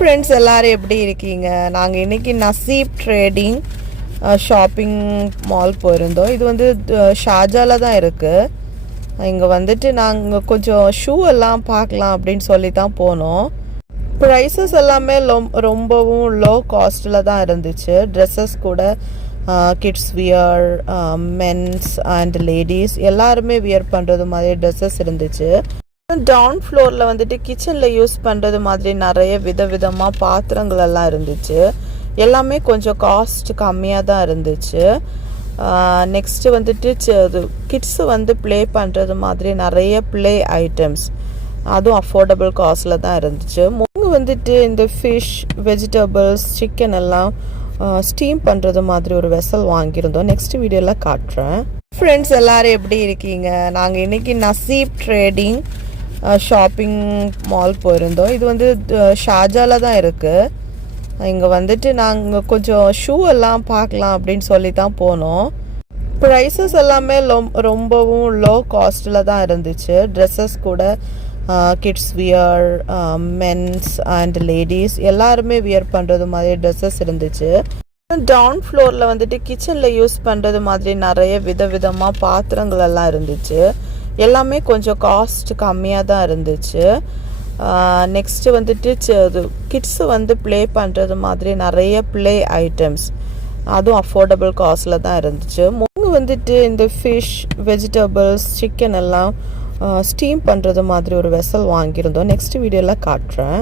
Friends எல்லாரும் எப்படி இருக்கீங்க? நாங்கள் இன்றைக்கி நசீப் ட்ரேடிங் ஷாப்பிங் மால் போயிருந்தோம். இது வந்து ஷார்ஜாவில் தான் இருக்குது. இங்கே வந்துட்டு நாங்கள் கொஞ்சம் ஷூ எல்லாம் பார்க்கலாம் அப்படின்னு சொல்லி தான் போனோம். ப்ரைஸஸ் எல்லாமே ரொம்பவும் லோ காஸ்ட்டில் தான் இருந்துச்சு. ட்ரெஸ்ஸஸ் கூட kids wear, men's and ladies எல்லாருமே வியர் பண்ணுறது மாதிரி ட்ரெஸ்ஸஸ் இருந்துச்சு. டவுன் ஃப்ளோரில் வந்துட்டு கிச்சனில் யூஸ் பண்ணுறது மாதிரி நிறைய விதவிதமாக பாத்திரங்கள் எல்லாம் இருந்துச்சு. எல்லாமே கொஞ்சம் காஸ்ட் கம்மியாக தான் இருந்துச்சு. நெக்ஸ்ட்டு வந்துட்டு கிட்ஸு வந்து ப்ளே பண்ணுறது மாதிரி நிறைய ப்ளே ஐட்டம்ஸ், அதுவும் அஃபோர்டபுள் காஸ்ட்டில் தான் இருந்துச்சு. வந்துட்டு இந்த ஃபிஷ், வெஜிடபிள்ஸ், சிக்கன் எல்லாம் ஸ்டீம் பண்ணுறது மாதிரி ஒரு வெசல் வாங்கியிருந்தோம். நெக்ஸ்ட் வீடியோவில் காட்டுறேன். ஃப்ரெண்ட்ஸ் எல்லாரும் எப்படி இருக்கீங்க? நாங்கள் இன்றைக்கி நசீப் ட்ரேடிங் ஷாப்பிங் மால் போயிருந்தோம். இது வந்து ஷார்ஜாவில் தான் இருக்குது. இங்கே வந்துட்டு நாங்கள் கொஞ்சம் ஷூ எல்லாம் பார்க்கலாம் அப்படின்னு சொல்லி தான் போனோம். ப்ரைஸஸ் எல்லாமே ரொம்பவும் லோ காஸ்ட்டில் தான் இருந்துச்சு. ட்ரெஸ்ஸஸ் கூட kids wear, men's and ladies எல்லாருமே வியர் பண்ணுறது மாதிரி ட்ரெஸ்ஸஸ் இருந்துச்சு. டவுன் ஃப்ளோரில் வந்துட்டு கிச்சனில் யூஸ் பண்ணுறது மாதிரி நிறைய விதவிதமாக பாத்திரங்கள் எல்லாம் இருந்துச்சு. எல்லாமே கொஞ்சம் காஸ்ட் கம்மியாக தான் இருந்துச்சு. நெக்ஸ்ட்டு வந்துட்டு கிட்ஸு வந்து ப்ளே பண்ணுறது மாதிரி நிறைய ப்ளே ஐட்டம்ஸ், அதுவும் அஃபோர்டபுள் காஸ்ட்டில் தான் இருந்துச்சு. வந்துட்டு இந்த ஃபிஷ், வெஜிடபிள்ஸ், சிக்கன் எல்லாம் ஸ்டீம் பண்ணுறது மாதிரி ஒரு வெசல் வாங்கியிருந்தோம். நெக்ஸ்ட் வீடியோவில் காட்டுறேன்.